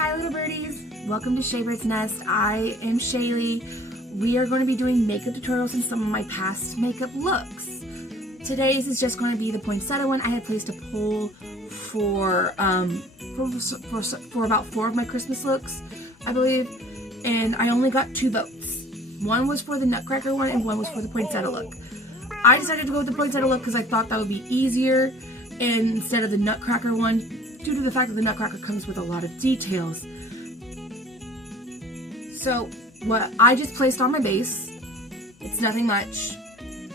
Hi little birdies, welcome to Shaybird's Nest. I am Shalee. We are going to be doing makeup tutorials in some of my past makeup looks. Today's is just going to be the poinsettia one. I had placed a poll for about 4 of my Christmas looks, I believe, and I only got 2 votes. One was for the nutcracker one and one was for the poinsettia look. I decided to go with the poinsettia look because I thought that would be easier instead of the nutcracker one, due to the fact that the nutcracker comes with a lot of details. So what I just placed on my base, it's nothing much,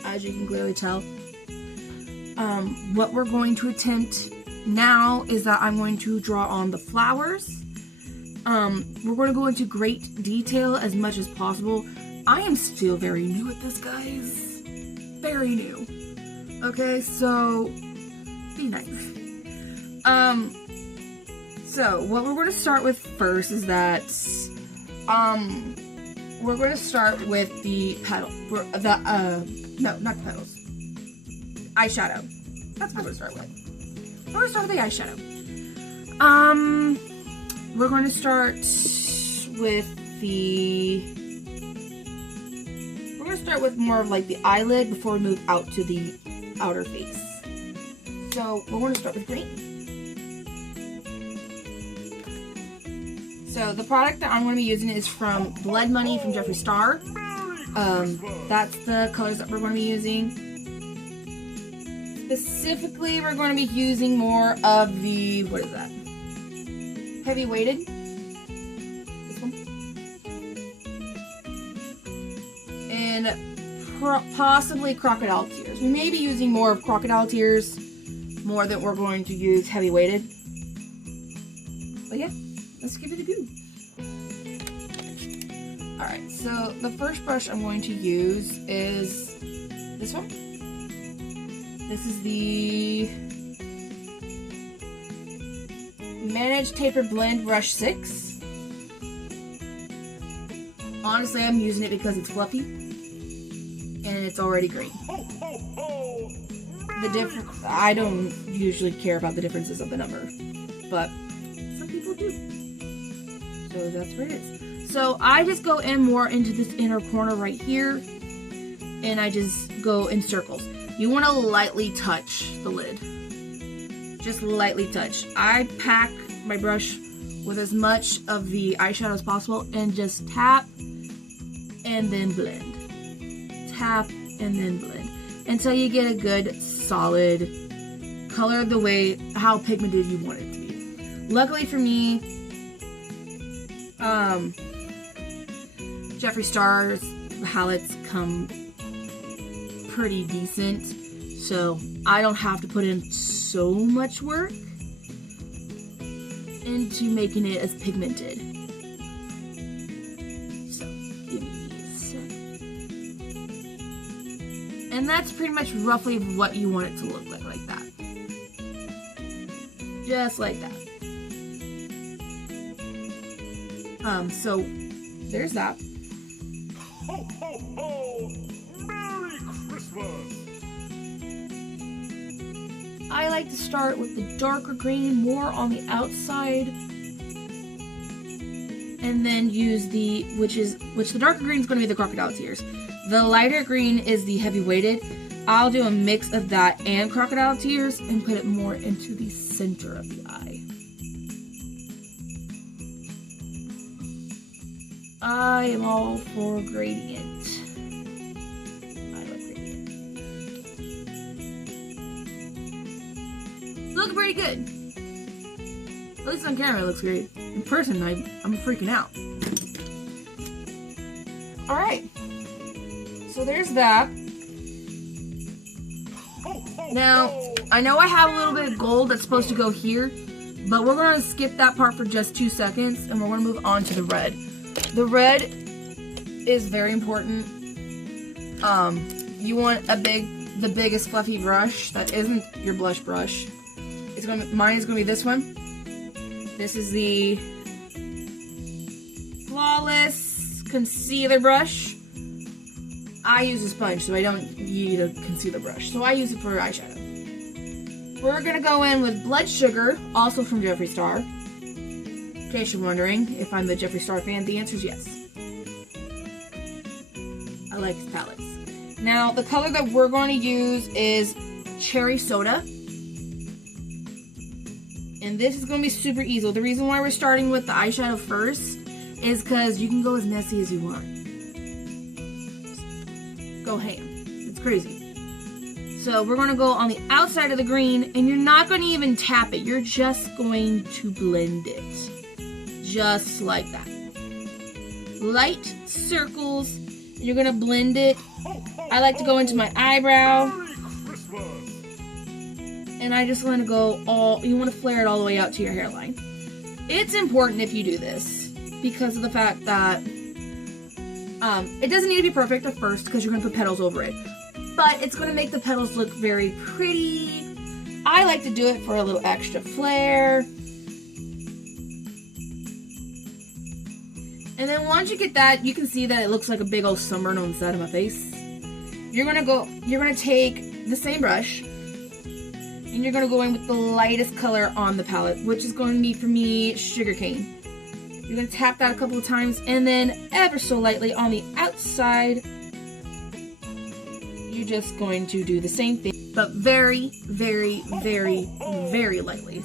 as you can clearly tell. What we're going to attempt now is that I'm going to draw on the flowers. We're going to go into great detail as much as possible. I am still very new at this, guys. Very new. Okay, so be nice. So what we're going to start with first is that we're going to start with the petal, no, not the petals, eyeshadow. That's what we're going to start with. We're going to start with the eyeshadow. We're going to start with more of like the eyelid before we move out to the outer face. So we're going to start with green. So the product that I'm going to be using is from Blood Money from Jeffree Star. That's the colors that we're going to be using. Specifically, we're going to be using more of the, what is that? Heavy weighted. This one. And possibly Crocodile Tears. We may be using more of Crocodile Tears more than we're going to use heavy weighted. But yeah. Let's give it a go. Alright, so the first brush I'm going to use is this one. This is the Manage Taper Blend Brush 6. Honestly, I'm using it because it's fluffy and it's already green. I don't usually care about the differences of the number, but some people do. So that's where it is. So I just go in more into this inner corner right here, and I just go in circles. You want to lightly touch the lid. Just lightly touch. I pack my brush with as much of the eyeshadow as possible and just tap and then blend. Tap and then blend. Until you get a good solid color the way, how pigmented you want it to be. Luckily for me, Jeffree Star's palettes come pretty decent, so I don't have to put in so much work into making it as pigmented. So, give me a second. And that's pretty much roughly what you want it to look like that. Just like that. So there's that. Ho, ho, ho! Merry Christmas! I like to start with the darker green, more on the outside, and then use which the darker green is going to be the Crocodile Tears. The lighter green is the heavy weighted. I'll do a mix of that and Crocodile Tears and put it more into the center of the eye. I am all for gradient. I love gradient. Looks pretty good. At least on camera it looks great. In person, I'm freaking out. Alright. So there's that. Now, I know I have a little bit of gold that's supposed to go here, but we're going to skip that part for just 2 seconds and we're going to move on to the red. The red is very important. You want the biggest fluffy brush that isn't your blush brush. Mine is gonna be this one. This is the Flawless Concealer Brush. I use a sponge, so I don't need a concealer brush. So I use it for eyeshadow. We're gonna go in with Blood Sugar, also from Jeffree Star. case you're wondering if I'm a Jeffree Star fan, the answer is yes. I like his palettes. Now, the color that we're going to use is Cherry Soda. And this is going to be super easy. The reason why we're starting with the eyeshadow first is because you can go as messy as you want. Go ham. It's crazy. So we're going to go on the outside of the green, and you're not going to even tap it. You're just going to blend it. Just like that. Light circles, and you're going to blend it. I like to go into my eyebrow. And I just want to go you want to flare it all the way out to your hairline. It's important if you do this because of the fact that it doesn't need to be perfect at first because you're going to put petals over it. But it's going to make the petals look very pretty. I like to do it for a little extra flair. And then once you get that, you can see that it looks like a big old sunburn on the side of my face. You're going to take the same brush and you're going to go in with the lightest color on the palette, which is going to be, for me, Sugarcane. You're going to tap that a couple of times, and then ever so lightly on the outside, you're just going to do the same thing, but very, very, very, very lightly.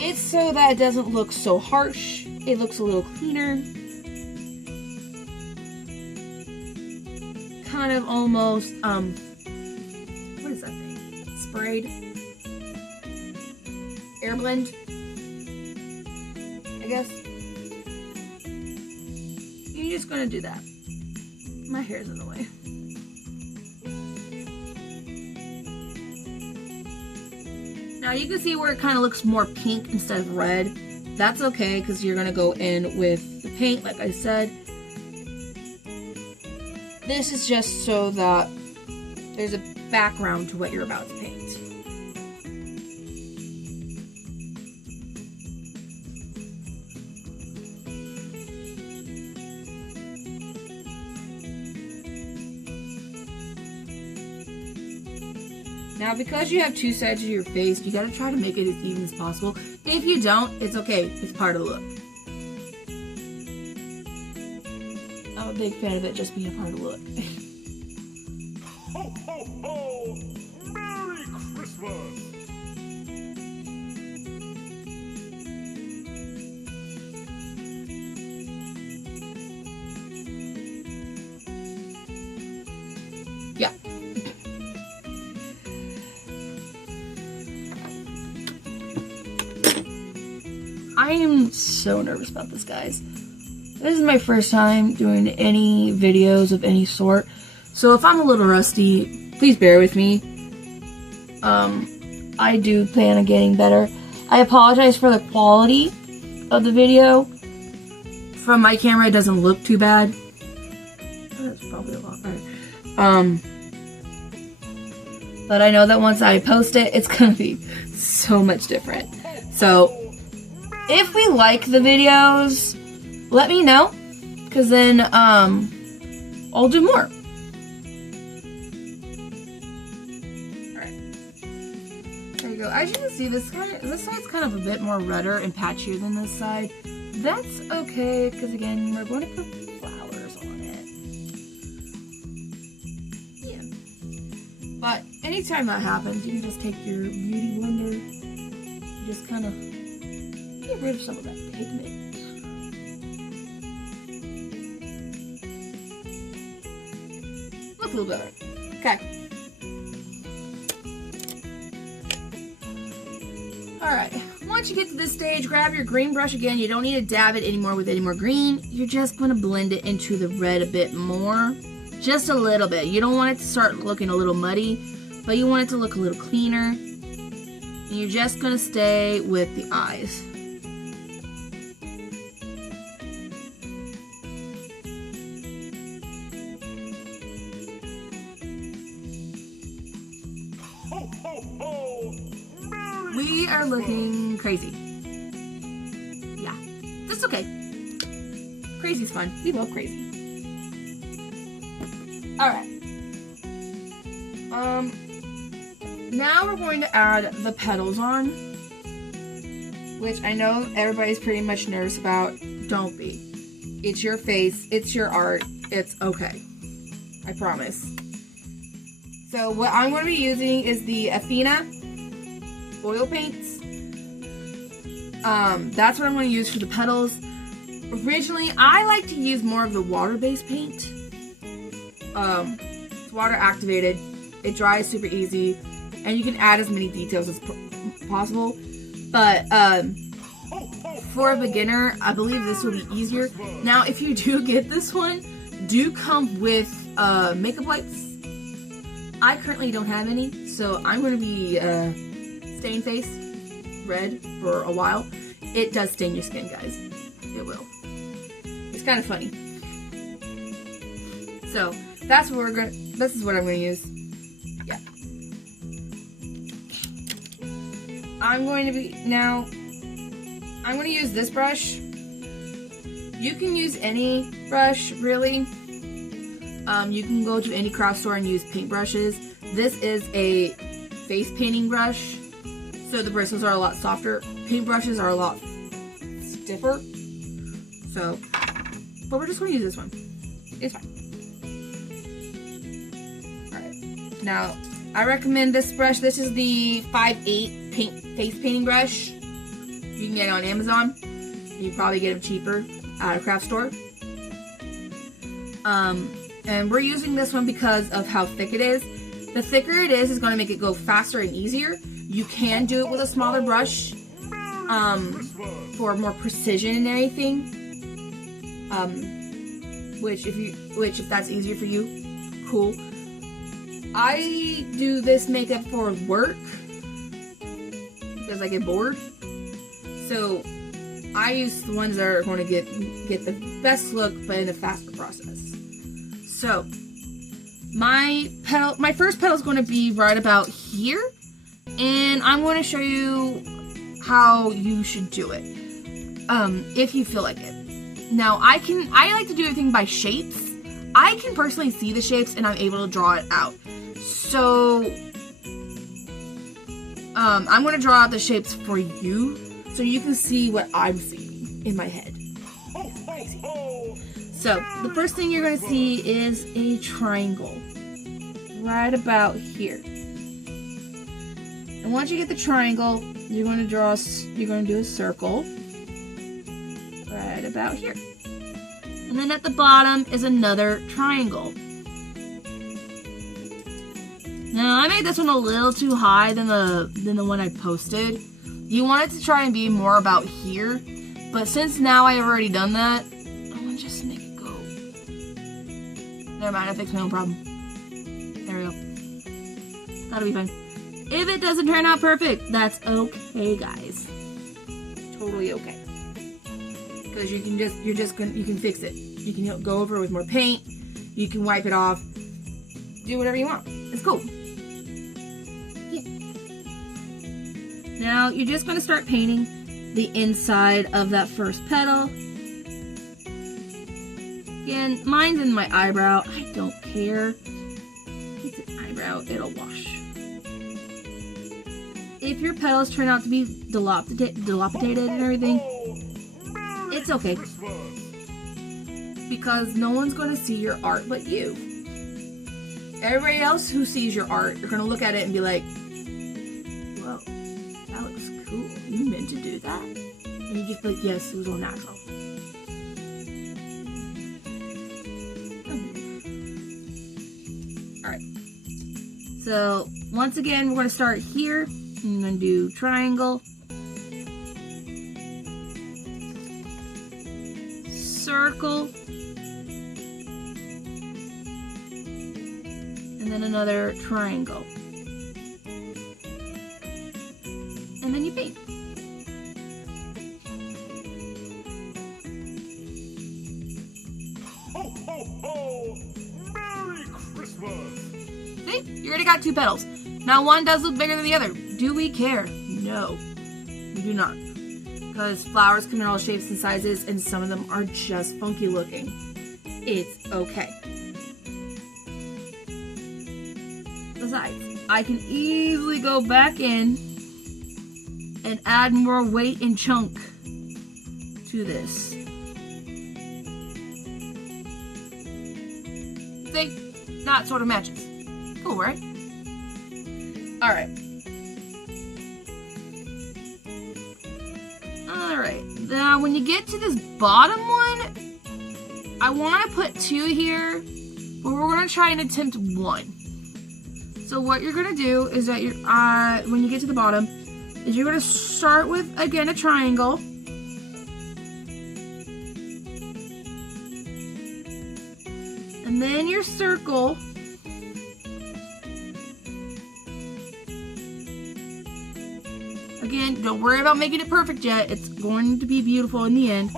It's so that it doesn't look so harsh. It looks a little cleaner. Kind of almost, what is that thing? Sprayed? Air blend? I guess. You're just gonna do that. My hair's in the way. Now you can see where it kind of looks more pink instead of red. That's okay because you're gonna go in with the paint, like I said. This is just so that there's a background to what you're about to paint. Now, because you have two sides of your face, you gotta try to make it as even as possible. If you don't, it's okay. It's part of the look. I'm a big fan of it just being a part of the look. Ho, ho, ho! Merry Christmas! Yeah. I am so nervous about this, guys. This is my first time doing any videos of any sort, so if I'm a little rusty, please bear with me. I do plan on getting better. I apologize for the quality of the video. From my camera, it doesn't look too bad. That's probably a lot better. But I know that once I post it, it's gonna be so much different. So, if we like the videos, let me know, because then I'll do more. Alright. There you go. As you can see, this side's kind of a bit more redder and patchier than this side. That's okay, because again, we're going to put flowers on it. Yeah. But anytime that happens, you can just take your beauty blender and just kind of get rid of some of that pigment. Look a little better. Okay. Alright. Once you get to this stage, grab your green brush again. You don't need to dab it anymore with any more green. You're just going to blend it into the red a bit more. Just a little bit. You don't want it to start looking a little muddy, but you want it to look a little cleaner. And you're just going to stay with the eyes. We are looking crazy. Yeah, that's okay. Crazy's fun. We love crazy. Alright. Now we're going to add the petals on. which I know everybody's pretty much nervous about. Don't be. It's your face. It's your art. It's okay. I promise. So what I'm going to be using is the Athena oil paints. That's what I'm going to use for the petals. Originally, I like to use more of the water-based paint. It's water activated. It dries super easy, and you can add as many details as possible. But for a beginner, I believe this will be easier. Now, if you do get this one, do come with makeup wipes. I currently don't have any, so I'm going to be stain face red for a while. It does stain your skin, guys. It will. It's kind of funny. So that's what this is what I'm going to use. Yeah. I'm going to use this brush. You can use any brush, really. You can go to any craft store and use paint brushes. This is a face painting brush, so the bristles are a lot softer. Paint brushes are a lot stiffer. So, but we're just going to use this one. It's fine. Alright. Now, I recommend this brush. This is the 5/8 face painting brush. You can get it on Amazon. You can probably get them cheaper at a craft store. And we're using this one because of how thick it is. The thicker it is going to make it go faster and easier. You can do it with a smaller brush for more precision and everything. Which if that's easier for you, cool. I do this makeup for work because I get bored. So I use the ones that are going to get the best look, but in a faster process. So my first petal is going to be right about here, and I'm going to show you how you should do it, if you feel like it. Now I like to do everything by shapes. I can personally see the shapes, and I'm able to draw it out. So I'm going to draw out the shapes for you, so you can see what I'm seeing in my head. So, the first thing you're going to see is a triangle. Right about here. And once you get the triangle, you're going to do a circle. Right about here. And then at the bottom is another triangle. Now, I made this one a little too high than the one I posted. You want it to try and be more about here, but since now I've already done that, I'm gonna just make it go. Never mind, I fixed my own problem. There we go. That'll be fine. If it doesn't turn out perfect, that's okay, guys. Totally okay. Because you can fix it. You can go over it with more paint. You can wipe it off. Do whatever you want. It's cool. Now, you're just going to start painting the inside of that first petal. Again, mine's in my eyebrow. I don't care. It's an eyebrow. It'll wash. If your petals turn out to be dilapidated and everything, it's okay. Because no one's going to see your art but you. Everybody else who sees your art, you're going to look at it and be like, whoa. That looks cool. You meant to do that? And you just be like, yes, it was all natural. Alright. So, once again, we're going to start here. I'm going to do triangle. Circle. And then another triangle. And then you paint. Ho, ho, ho! Merry Christmas! See? You already got two petals. Now one does look bigger than the other. Do we care? No. We do not. Because flowers come in all shapes and sizes, and some of them are just funky looking. It's okay. Besides, I can easily go back in and add more weight and chunk to this. See? That sort of matches. Cool, right? Alright. Alright. Now, when you get to this bottom one, I want to put 2 here, but we're going to try and attempt 1. So what you're going to do is that you're, when you get to the bottom, is you're going to start with, again, a triangle. And then your circle. Again, don't worry about making it perfect yet. It's going to be beautiful in the end.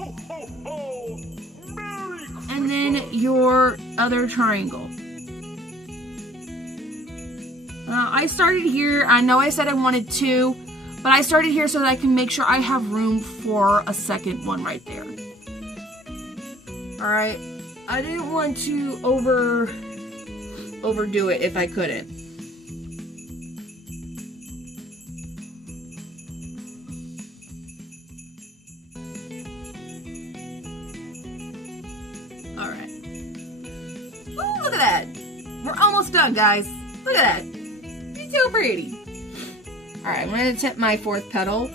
And then your other triangle. I started here. I know I said I wanted 2, but I started here so that I can make sure I have room for a second one right there. Alright. I didn't want to overdo it if I couldn't. Alright. Ooh, look at that! We're almost done, guys. Look at that. It's so pretty. Alright, I'm going to attempt my 4th petal. So,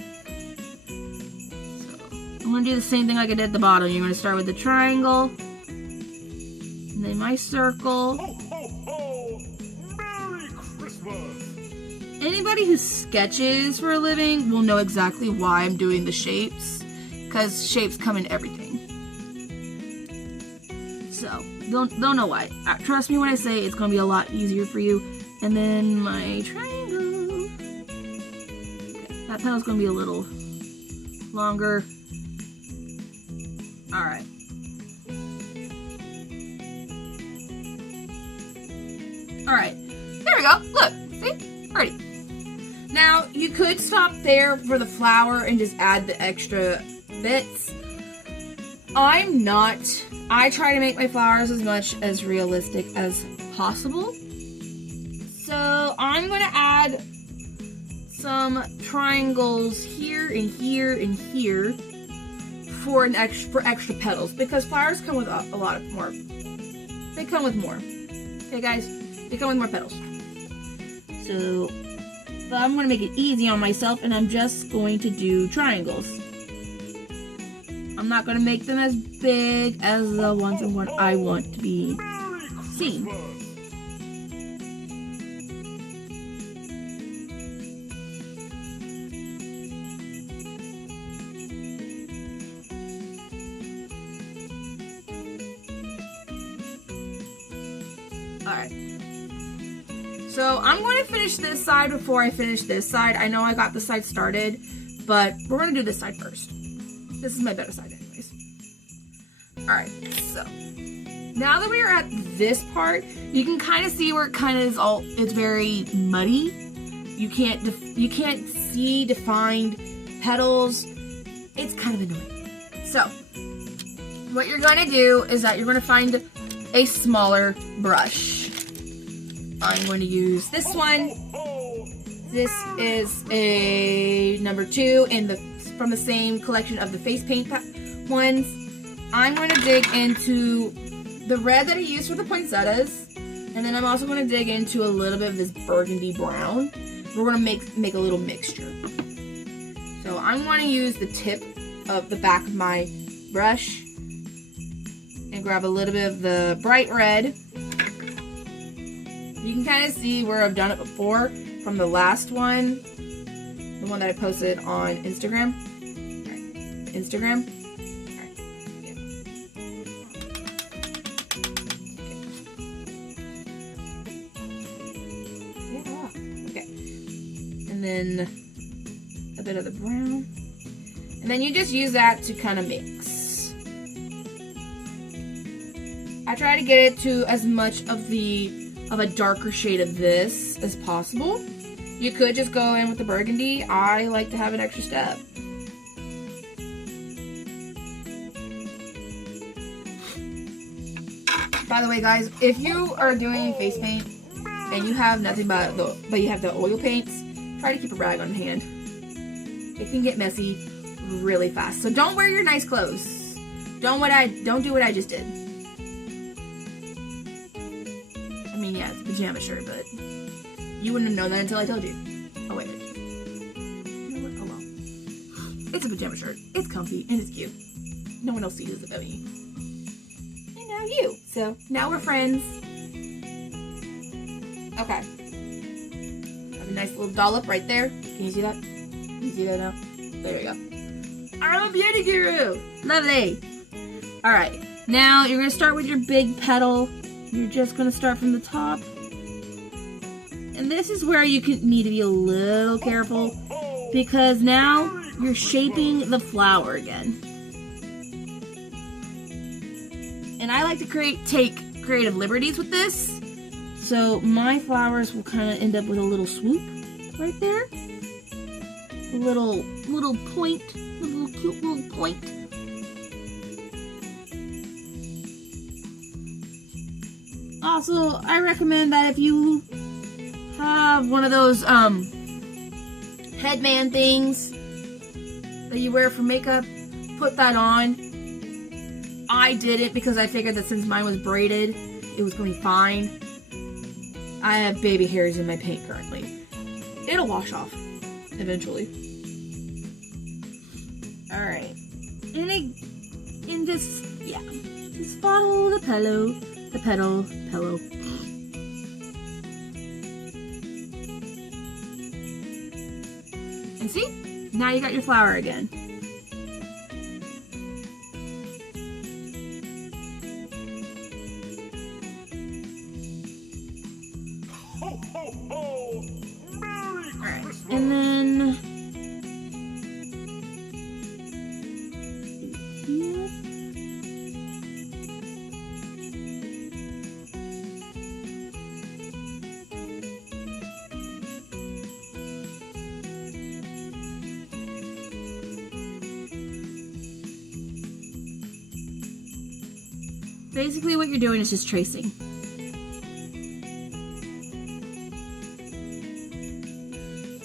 I'm going to do the same thing like I did at the bottom. You're going to start with the triangle. And then my circle. Ho, ho, ho! Merry Christmas! Anybody who sketches for a living will know exactly why I'm doing the shapes. Because shapes come in everything. So, they'll know why. Trust me when I say it's going to be a lot easier for you. And then my triangle. Okay, that petal's going to be a little longer. Alright. Alright, there we go. Look, see? Pretty. Now, you could stop there for the flower and just add the extra bits. I'm not. I try to make my flowers as much as realistic as possible. So, I'm going to add some triangles here and here and here for extra petals, because flowers come with a lot more. They come with more. Okay, guys? They come with more petals. So, but I'm going to make it easy on myself, and I'm just going to do triangles. I'm not going to make them as big as the ones I want to be seen. Alright. So I'm going to finish this side before I finish this side. I know I got this side started, but we're going to do this side first. This is my better side anyways. Alright, so now that we are at this part, you can kind of see where it kind of is it's very muddy. You can't see defined petals. It's kind of annoying. So, what you're going to do is that you're going to find a smaller brush. I'm going to use this one. This is a number 2 from the same collection of the face paint ones. I'm going to dig into the red that I used for the poinsettias, and then I'm also going to dig into a little bit of this burgundy brown. We're going to make a little mixture. So I'm going to use the tip of the back of my brush and grab a little bit of the bright red. You can kind of see where I've done it before from the last one, the one that I posted on Instagram. Right. Instagram. Right. Yeah. Okay. And then a bit of the brown. And then you just use that to kind of mix. I try to get it to as much of a darker shade of this as possible. You could just go in with the burgundy. I like to have an extra step. By the way, guys, if you are doing face paint and you have nothing but you have the oil paints, try to keep a rag on hand. It can get messy really fast. So don't wear your nice clothes. Don't do what I just did. I mean, yeah, it's a pajama shirt, but you wouldn't have known that until I told you. Oh, wait. You know what? Oh, well. It's a pajama shirt. It's comfy, and it's cute. No one else sees it but me. And now you. So, now we're friends. Okay. Have a nice little dollop right there. Can you see that? Can you see that now? There we go. I'm a beauty guru! Lovely! Alright. Now, you're going to start with your big petal. You're just going to start from the top. And this is where you need to be a little careful, because now you're shaping the flower again. And I like to take creative liberties with this, so my flowers will kind of end up with a little swoop right there. A little point, a little cute little point. Also, I recommend that if you have one of those headband things that you wear for makeup, put that on. I did it because I figured that since mine was braided, it was going to be fine. I have baby hairs in my paint currently. It'll wash off eventually. Alright. And just follow the petal. And see? Now you got your flower again. Ho, ho, ho! Merry Christmas! And then here. Basically what you're doing is just tracing.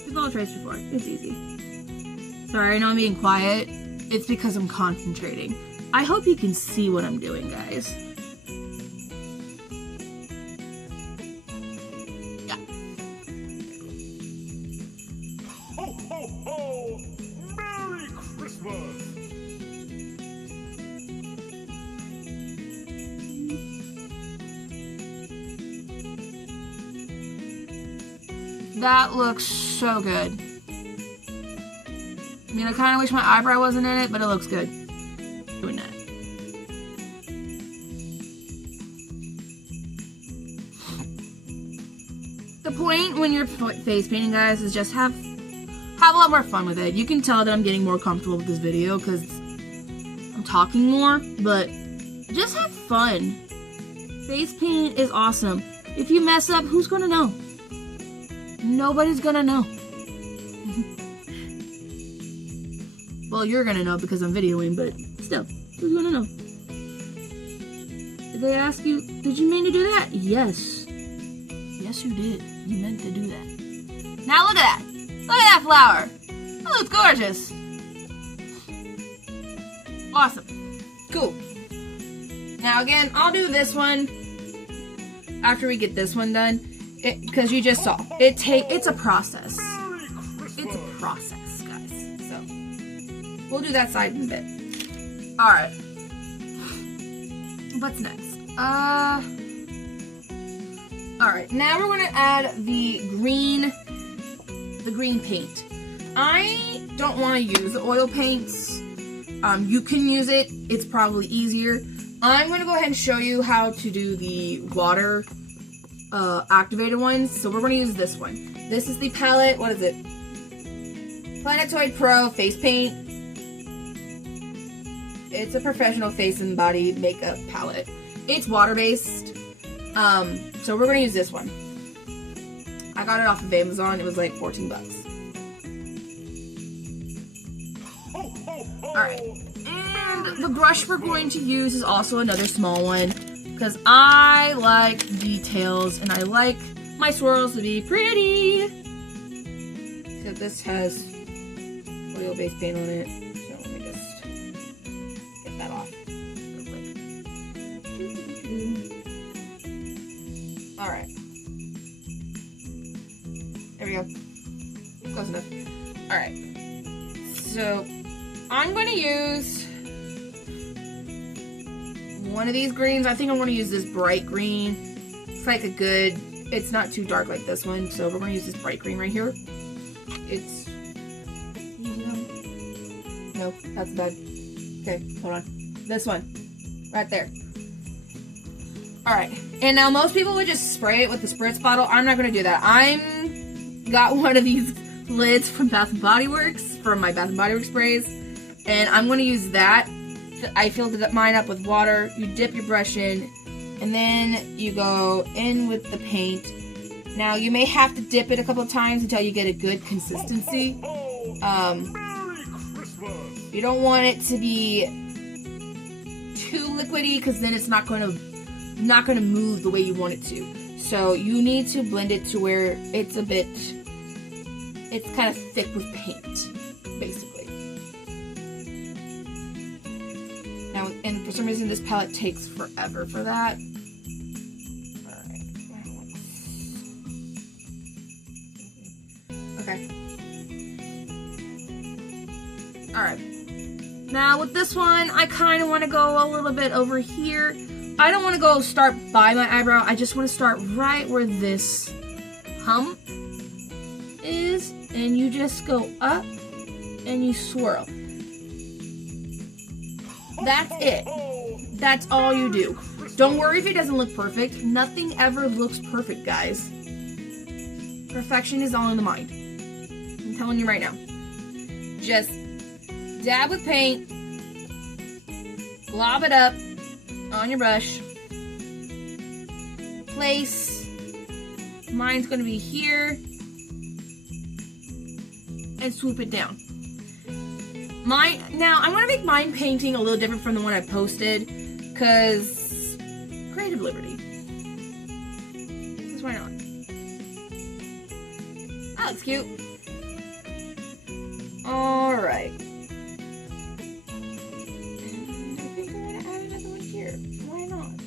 We've all traced before. It's easy. Sorry, I know I'm being quiet. It's because I'm concentrating. I hope you can see what I'm doing, guys. Yeah. Ho, ho, ho! Merry Christmas! That looks so good. I mean, I kind of wish my eyebrow wasn't in it, but it looks good. Doing that. The point when you're face painting, guys, is just have a lot more fun with it. You can tell that I'm getting more comfortable with this video because I'm talking more, but just have fun. Face paint is awesome. If you mess up, who's gonna know? Nobody's gonna know. Well, you're gonna know because I'm videoing, but still, who's gonna know? Did they ask you, did you mean to do that? Yes. Yes, you did. You meant to do that. Now look at that. Look at that flower. That looks gorgeous. Awesome. Cool. Now again, I'll do this one after we get this one done. Because you just saw. It's a process. It's a process, guys. So, we'll do that side in a bit. Alright. What's next? Alright, now we're going to add the green paint. I don't want to use the oil paints. You can use it. It's probably easier. I'm going to go ahead and show you how to do the water activated ones. So we're going to use this one. This is the palette. What is it? Planetoid Pro Face Paint. It's a professional face and body makeup palette. It's water-based. So we're going to use this one. I got it off of Amazon. It was like 14 bucks. Alright. And the brush we're going to use is also another small one. Because I like details and I like my swirls to be pretty. So this has, what oil-based paint on it. So let me just get that off real quick. Alright. There we go. Close enough. Alright. So, I'm going to use one of these greens. I think I'm going to use this bright green. It's like a good... It's not too dark like this one, so we're going to use this bright green right here. It's... Nope, that's bad. Okay, hold on. This one. Right there. Alright. And now most people would just spray it with the spritz bottle. I'm not going to do that. Got one of these lids from Bath & Body Works, from my Bath & Body Works sprays. And I'm going to use that. I filled mine up with water. You dip your brush in. And then you go in with the paint. Now you may have to dip it a couple of times until you get a good consistency. You don't want it to be too liquidy because then it's not going to move the way you want it to. So you need to blend it to where it's kind of thick with paint, basically. Now, and for some reason this palette takes forever for that. Alright. Okay. Alright. Now with this one, I kind of want to go a little bit over here. I don't want to go start by my eyebrow. I just want to start right where this hump is. And you just go up and you swirl. That's it. That's all you do. Don't worry if it doesn't look perfect. Nothing ever looks perfect, guys. Perfection is all in the mind. I'm telling you right now. Just dab with paint. Glob it up on your brush. Place. Mine's going to be here. And swoop it down. Now, I'm going to make mine painting a little different from the one I posted. Because creative liberty. Because why not? That looks cute. Alright. And I think I'm going to add another one here. Why not?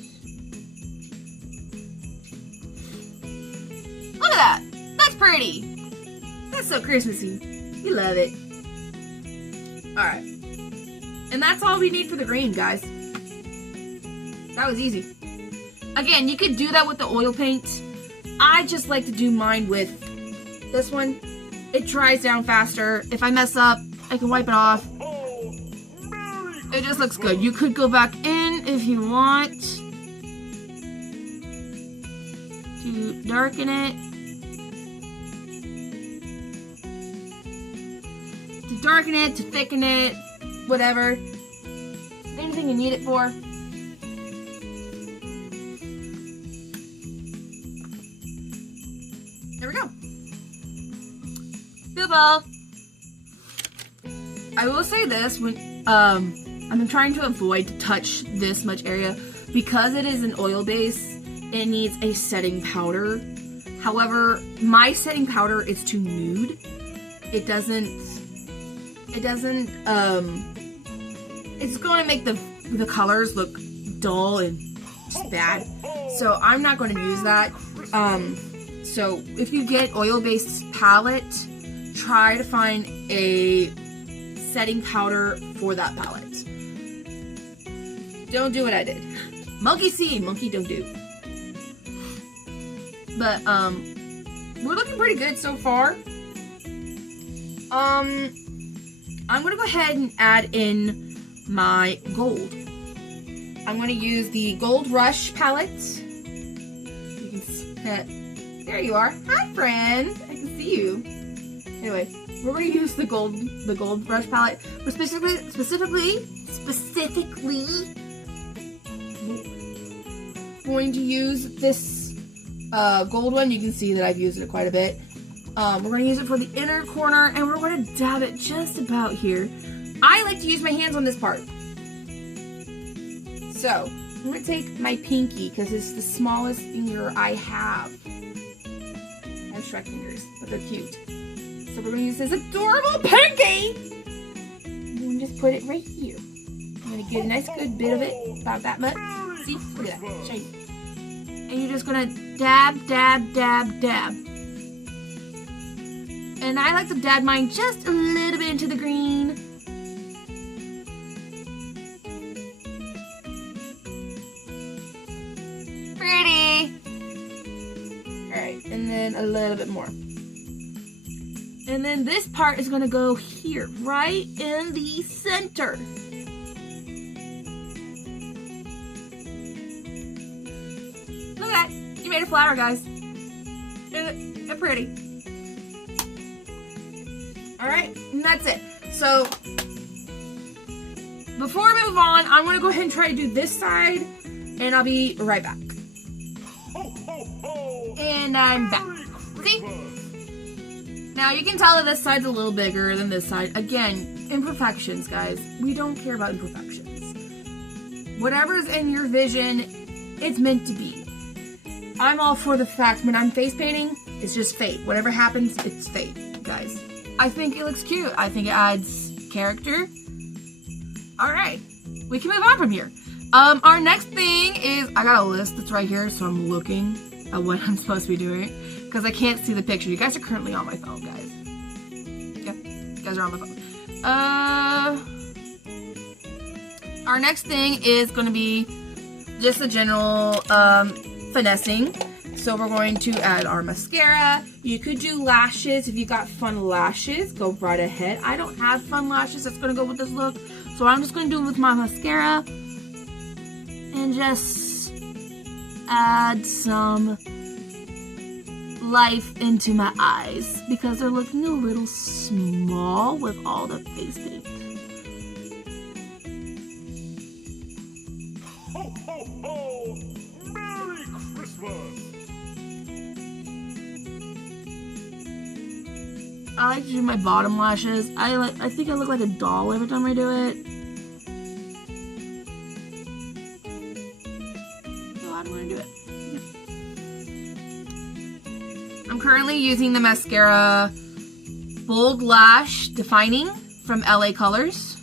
Look at that! That's pretty! That's so Christmassy. You love it. Alright. And that's all we need for the green, guys. That was easy. Again, you could do that with the oil paint. I just like to do mine with this one. It dries down faster. If I mess up, I can wipe it off. It just looks good. You could go back in if you want to darken it. To darken it, to thicken it, whatever. Anything you need it for. There we go. Ball. I will say this, when I'm trying to avoid to touch this much area because it is an oil base. It needs a setting powder. However, my setting powder is too nude. It's going to make the colors look dull and just bad. So I'm not going to use that. So if you get oil-based palette, try to find a setting powder for that palette. Don't do what I did. Monkey see, monkey don't do. But, we're looking pretty good so far. I'm gonna go ahead and add in my gold. I'm gonna use the Gold Rush palette. You can see that. There you are. Hi, friend. I can see you. Anyway, we're gonna use the gold brush palette. We're specifically going to use this gold one. You can see that I've used it quite a bit. We're gonna use it for the inner corner, and we're gonna dab it just about here. I like to use my hands on this part. So I'm gonna take my pinky because it's the smallest finger I have. I have Shrek fingers, but they're cute. So we're going to use this adorable pinky just put it right here. I'm gonna get a nice good bit of it, about that much. See, look at that, shiny. And you're just gonna dab, dab, dab, dab. And I like to dab mine just a little bit into the green. Pretty. All right, and then a little bit more. And then this part is gonna go here, right in the center. Look at that, you made a flower, guys. Isn't it pretty? All right, and that's it. So, before I move on, I'm gonna go ahead and try to do this side, and I'll be right back. And I'm back. See? Now you can tell that this side's a little bigger than this side. Again, imperfections, guys. We don't care about imperfections. Whatever's in your vision, it's meant to be. I'm all for the fact when I'm face painting, it's just fate. Whatever happens, it's fate, guys. I think it looks cute. I think it adds character. All right, we can move on from here. Our next thing is, I got a list that's right here, so I'm looking at what I'm supposed to be doing because I can't see the picture. You guys are currently on my phone, guys. Yep, you guys are on my phone. Our next thing is going to be just a general finessing. So we're going to add our mascara. You could do lashes. If you got fun lashes, go right ahead. I don't have fun lashes that's going to go with this look. So I'm just going to do it with my mascara. And just add some life into my eyes. Because they're looking a little small with all the face paint. Ho, ho, ho! Merry Christmas! I like to do my bottom lashes. I think I look like a doll every time I do it. So I'm gonna do it. I'm currently using the mascara Bold Lash Defining from LA Colors.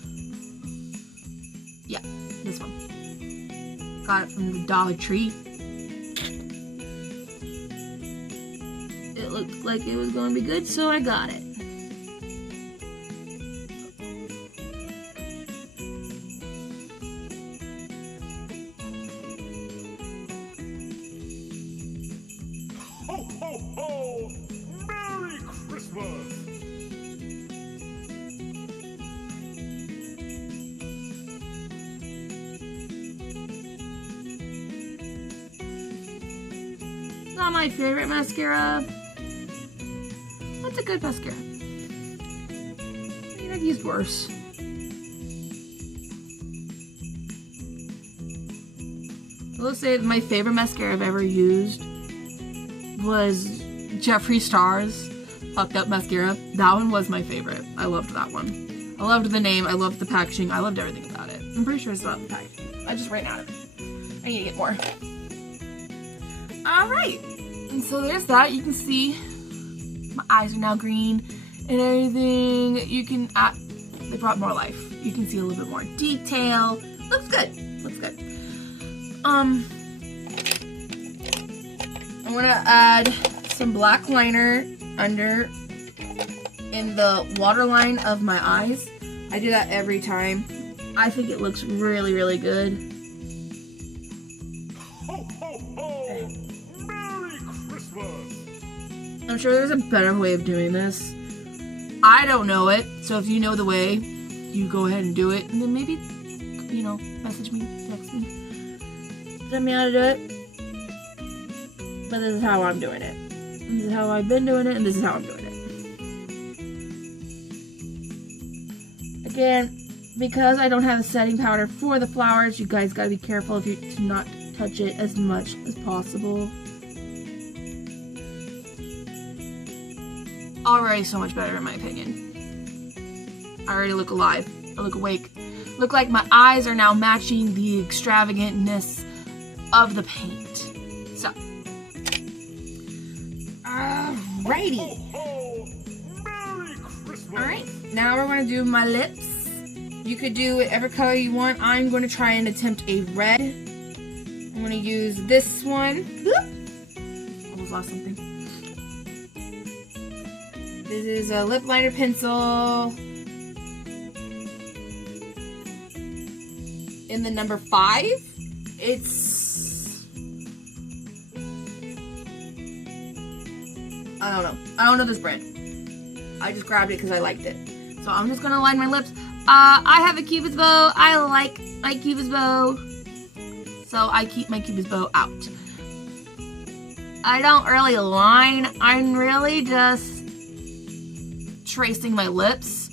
Yeah, this one. Got it from the Dollar Tree. It looked like it was going to be good, so I got it. Ho, ho, ho! Merry Christmas! Not my favorite mascara. That's a good mascara. I mean, I've used worse. I will say that my favorite mascara I've ever used was Jeffree Star's Fucked Up Mascara. That one was my favorite. I loved that one. I loved the name. I loved the packaging. I loved everything about it. I'm pretty sure it's about the packaging. I just ran out of it. I need to get more. Alright. And so there's that. You can see my eyes are now green and everything. You can add, they brought more life. You can see a little bit more detail. Looks good. Looks good. I'm gonna add some black liner under in the waterline of my eyes. I do that every time. I think it looks really, really good. Ho, ho, ho! Merry Christmas! I'm sure there's a better way of doing this. I don't know it, so if you know the way, you go ahead and do it, and then maybe, you know, message me, text me, tell me how to do it. But this is how I'm doing it. This is how I've been doing it, and this is how I'm doing it. Again, because I don't have a setting powder for the flowers, you guys gotta be careful if you to not touch it as much as possible. Already so much better in my opinion. I already look alive. I look awake. Look like my eyes are now matching the extravagantness of the paint. So. Alrighty. Merry Christmas! Alright, now we're gonna do my lips. You could do whatever color you want. I'm going to try and attempt a red. I'm going to use this one. Almost lost something. This is a lip liner pencil in the number 5. It's, I don't know this brand. I just grabbed it because I liked it. So I'm just gonna line my lips. I have a Cupid's bow. I like my Cupid's bow, so I keep my Cupid's bow out. I don't really line. I'm really just tracing my lips.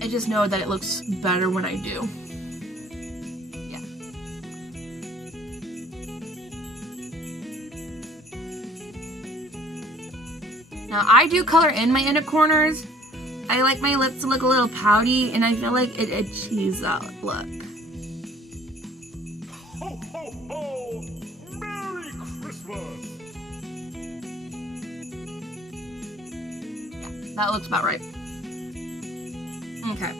I just know that it looks better when I do. Yeah. Now I do color in my inner corners. I like my lips to look a little pouty, and I feel like it achieves that look. Ho, ho, ho! Merry Christmas! Yeah, that looks about right. Okay.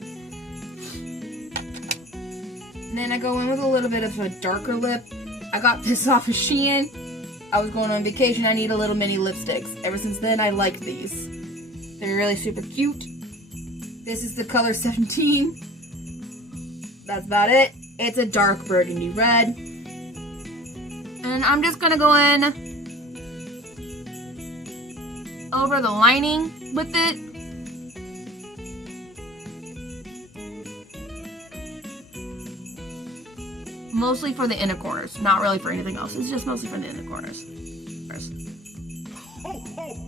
And then I go in with a little bit of a darker lip. I got this off of Shein. I was going on vacation. I need a little mini lipsticks. Ever since then, I like these. They're really super cute. This is the color 17. That's about it. It's a dark burgundy red. And I'm just gonna go in over the lining with it. Mostly for the inner corners, not really for anything else. It's just mostly for the inner corners.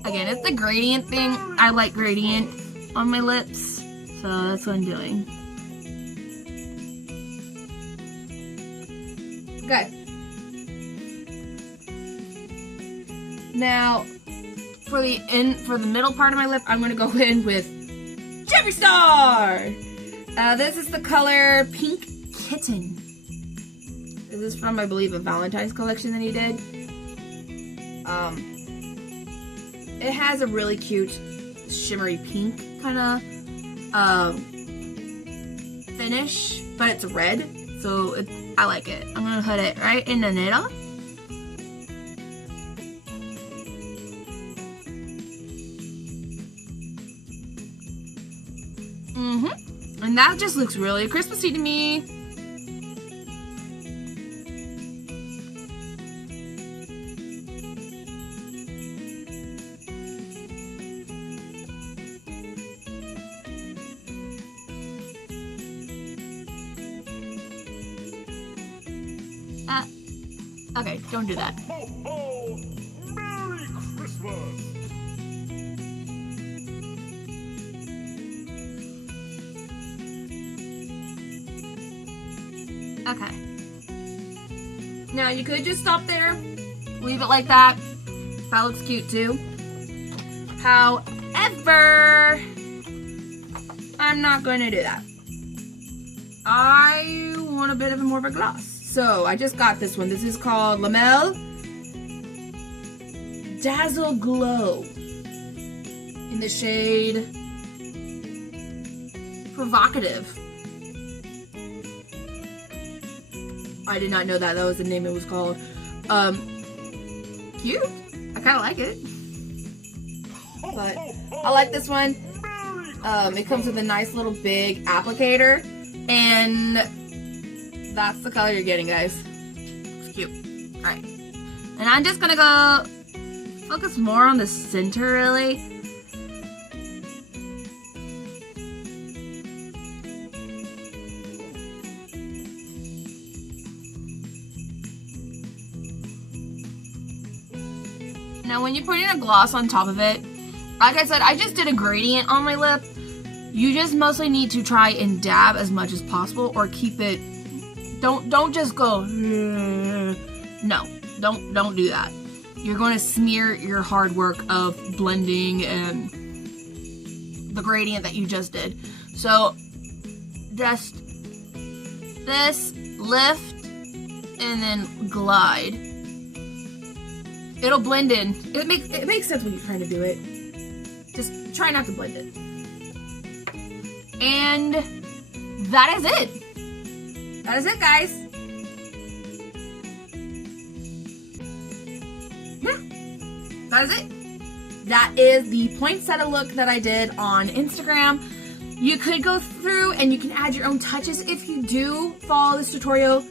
Again, it's the gradient thing. I like gradient on my lips, so that's what I'm doing. Okay. Now, for the middle part of my lip, I'm gonna go in with Jeffree Star. This is the color Pink Kitten. This is from, I believe, a Valentine's collection that he did. It has a really cute shimmery pink kind of finish, but it's red, so I like it. I'm gonna put it right in the middle. And that just looks really Christmassy to me. Okay, don't do that. Ho, ho! Merry Christmas! Okay. Now you could just stop there, leave it like that. That looks cute too. However, I'm not going to do that. I want a bit of more of a gloss. So I just got this one. This is called Lamel Dazzle Glow in the shade Provocative. I did not know that was the name it was called. Cute. I kind of like it. But I like this one. It comes with a nice little big applicator, and that's the color you're getting, guys. It's cute. Alright. And I'm just gonna go focus more on the center, really. Now, when you're putting a gloss on top of it, like I said, I just did a gradient on my lip. You just mostly need to try and dab as much as possible, or keep it. Don't just go. No, don't do that. You're going to smear your hard work of blending and the gradient that you just did. So just this, lift, and then glide. It'll blend in. It makes sense when you're trying to do it. Just try not to blend it. And that is it. That is it, guys. Yeah, that is it. That is the poinsettia look that I did on Instagram. You could go through and you can add your own touches if you do follow this tutorial.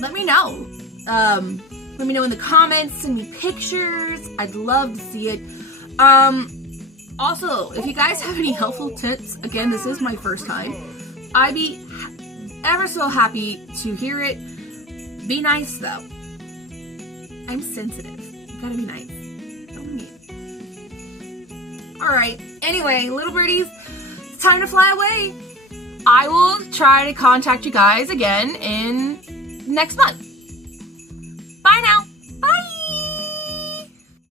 Let me know. Let me know in the comments, send me pictures. I'd love to see it. Also, if you guys have any helpful tips, again, this is my first time. I'd be ever so happy to hear it. Be nice though. I'm sensitive. You gotta be nice. Don't be mean. Alright, anyway, little birdies, it's time to fly away. I will try to contact you guys again in next month.